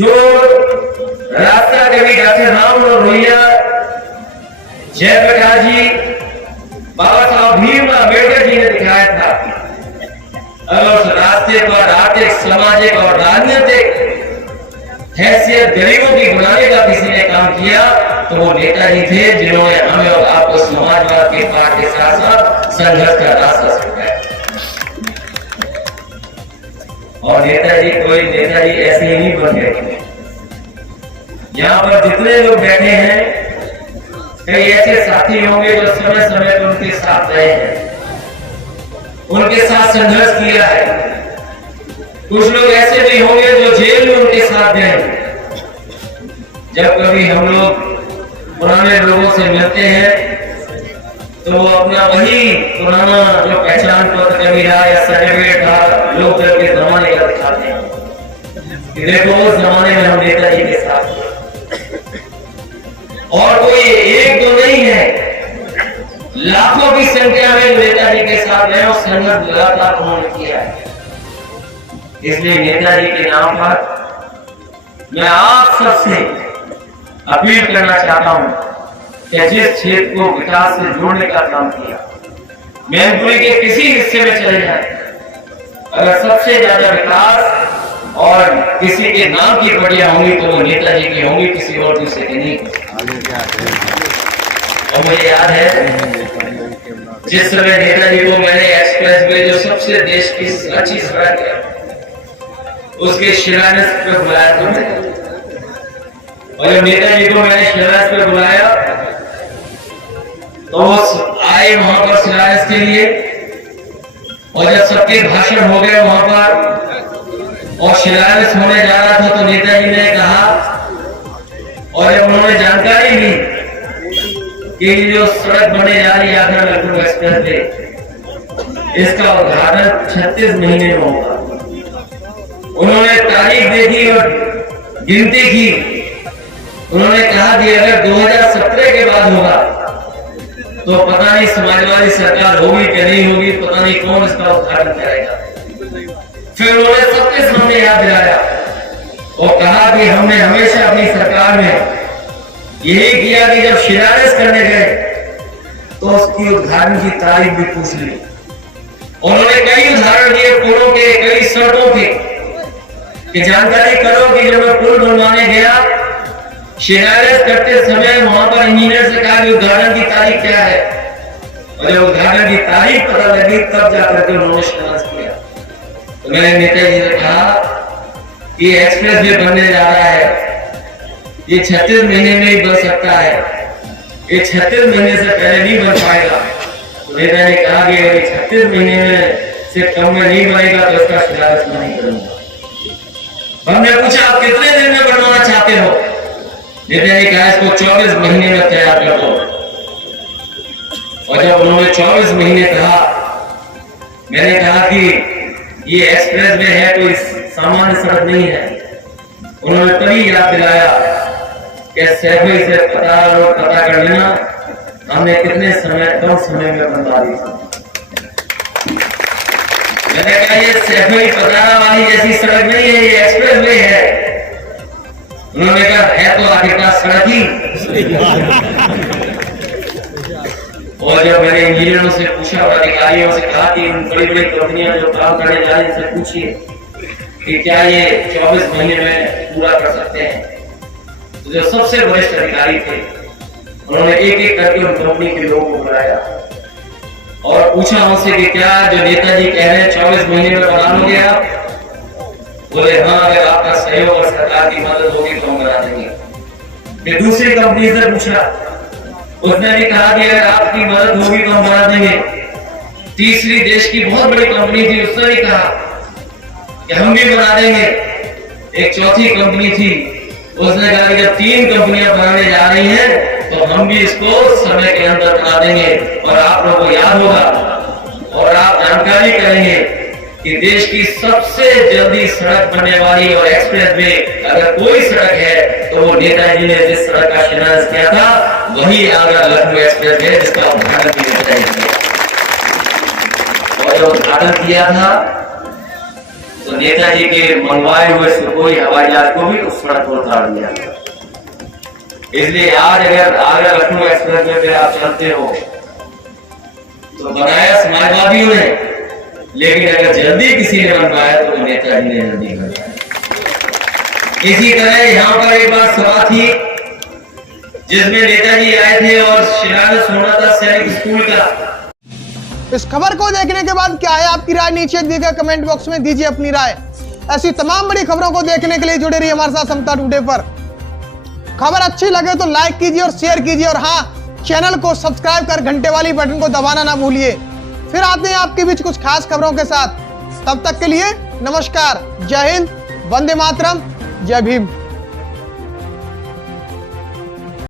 जो रास्ता कभी डॉक्टर राम लोहिया, जयप्रकाश जी, बाबा साहब भीमराव अम्बेडकर जी ने दिखाया था, अगर उस रास्ते पर आर्थिक, सामाजिक और राजनीतिक हैसियत गरीबों की बनाने का किसी ने काम किया तो वो नेताजी थे, जिन्होंने हमें और आपको समाजवाद के पाठ के साथ साथ संघर्ष का रास्ता सिखाया। और नेताजी ऐसे ही नहीं बन गए। यहाँ पर जितने लोग बैठे हैं, कई ऐसे साथी होंगे जो समय समय पर उनके साथ रहे हैं, उनके साथ संघर्ष किया है। कुछ लोग ऐसे भी होंगे जो जेल में उनके साथ गए। जब कभी हम लोग पुराने लोगों से मिलते हैं तो वो अपना वही पुराना जो पहचान पत्र कभी रहा या सर्टिफिकेट था, लोकतंत्र के जमाने का दिखाते हैं कि देखो उस जमाने में हम नेताजी के साथ थे। और कोई एक दो नहीं है, लाखों की संख्या में नेताजी के साथ रहे और संघर्ष लगातार उन्होंने किया है। इसलिए नेताजी के नाम पर मैं आप सबसे अपील करना चाहता हूं कि जिस क्षेत्र को विकास से जोड़ने का काम किया, मैनपुरी के किसी हिस्से में चले जाए, अगर सबसे ज्यादा विकास और किसी के नाम की बढ़िया होंगी तो वो नेताजी की होंगी, किसी और दूसरे की नहीं। और मुझे याद है जिस समय नेताजी को मैंने एक्सप्रेस वे, जो सबसे देश की अच्छी सड़क है, उसके शिलान्यास पे बुलाया था। और जब नेताजी को मैंने शिलान्यास पे बुलाया तो वो आए वहां पर शिलान्यास के लिए, और जब सबके भाषण हो गए वहां पर और शिलान्यास होने जा रहा था तो नेताजी ने कहा, और जब उन्होंने जानकारी दी कि जो सड़क बने जा रही है आगरा लखनऊ एक्सप्रेस वे, इसका उद्घाटन 36 महीने में होगा। उन्होंने तारीख देखी और गिनती की। उन्होंने कहा कि अगर 2017 के बाद होगा तो पता नहीं समाजवादी सरकार होगी कि नहीं होगी, पता नहीं कौन इसका उद्घाटन करेगा। फिर उन्होंने सबके सामने याद दिलाया और कहा कि हमने हमेशा अपनी सरकार में यही किया कि जब शिलान्यास करने गए तो उसकी उद्घाटन की तारीख भी पूछ ली। उन्होंने कई उदाहरण दिए पुलों के, कई सड़कों के, कि जानकारी करो कि जब मैं पुल बनवाने गया, शिलान्यास करते समय वहां पर इंजीनियर से कहा कि उद्घाटन की तारीख क्या है, और जब उद्घाटन की तारीख पता लगी तब जाकर के उन्होंने शिलान्यास किया। तो मैंने नेताजी से कहा कि एक्सप्रेस वे बनने जा रहा है, ये 36 महीने में ही बन सकता है, ये 36 महीने से पहले नहीं बन पाएगा। तो नेता ने कहा कि अगर 36 महीने में से कम में नहीं बनेगा तो इसका शिलान्यास नहीं करूंगा। हमने पूछा आप कितने दिन में बनवाना चाहते हो? नेता ने कहा इसको 24 महीने में तैयार कर दो। और जब उन्होंने 24 महीने कहा, मैंने कहा कि ये एक्सप्रेस वे है, कोई सामान्य सड़क नहीं है। उन्होंने तभी याद दिलाया कि सैफई से पता कर लेना, हमने कितने कम समय में बनवा दी। मैंने कहा ये सैफई पतारा वाली जैसी सड़क नहीं है, ये एक्सप्रेस वे है। उन्होंने कहा है तो आखिरकार सड़क ही। और जब मैंने इंजीनियरों से पूछा और अधिकारियों से कहा कि इन बड़ी बड़ी कंपनियां जो काम करने जा रही है, पूछिए कि क्या ये 24 महीने में पूरा कर सकते हैं। तो जो सबसे वरिष्ठ अधिकारी थे उन्होंने एक एक करके उन कंपनी के लोगों को बुलाया और पूछा उनसे कि क्या जो नेताजी कह रहे हैं 24 महीने में बना लोगे आप? बोले हाँ, अगर आपका सहयोग और सरकार की मदद होगी तो हम बना देंगे। फिर दूसरी कंपनी से पूछा, उसने भी कहा कि अगर आपकी मदद होगी तो हम बना देंगे। तीसरी देश की बहुत बड़ी कंपनी थी, उसने भी कहा कि हम भी बना देंगे। एक चौथी कंपनी थी, उसने कहा कि जब 3 कंपनियां बनाने जा रही हैं तो हम भी इसको समय के अंदर बना देंगे। और आप लोगों को याद होगा और आप जानकारी करेंगे कि देश की सबसे जल्दी सड़क बनने वाली और एक्सप्रेस वे अगर कोई सड़क है तो वो नेताजी ने जिस सड़क का शिलान्यास किया था वही आगरा लखनऊ एक्सप्रेस वे, जिसका उद्घाटन भी नेताजी किया। और जब उद्घाटन किया था तो नेताजी के मंगवाए हुए सुखोई हवाई जहाज को भी उस सड़क पर उतार दिया। इसलिए आज अगर आगरा लखनऊ एक्सप्रेस वे पे आप चलते हो तो बनाया समाजवादियों ने, लेकिन अगर जल्दी किसी ने बनवाया तो नेताजी ने जल्दी बनवाया। इसी तरह यहाँ पर एक बार सभा थी जिसमें नेताजी आए थे और शिलान्यास होना था सैनिक स्कूल का। इस खबर को देखने के बाद क्या है आपकी राय, नीचे दिए गए कमेंट बॉक्स में दीजिए अपनी राय। ऐसी तमाम बड़ी खबरों को देखने के लिए जुड़े रहिए हमारे साथ समता टुडे पर। खबर अच्छी लगे तो लाइक कीजिए और शेयर कीजिए, और हाँ, चैनल को सब्सक्राइब कर घंटे वाली बटन को दबाना ना भूलिए। फिर आते हैं आपके बीच कुछ खास खबरों के साथ। तब तक के लिए नमस्कार, जय हिंद, वंदे मातरम, जय भीम।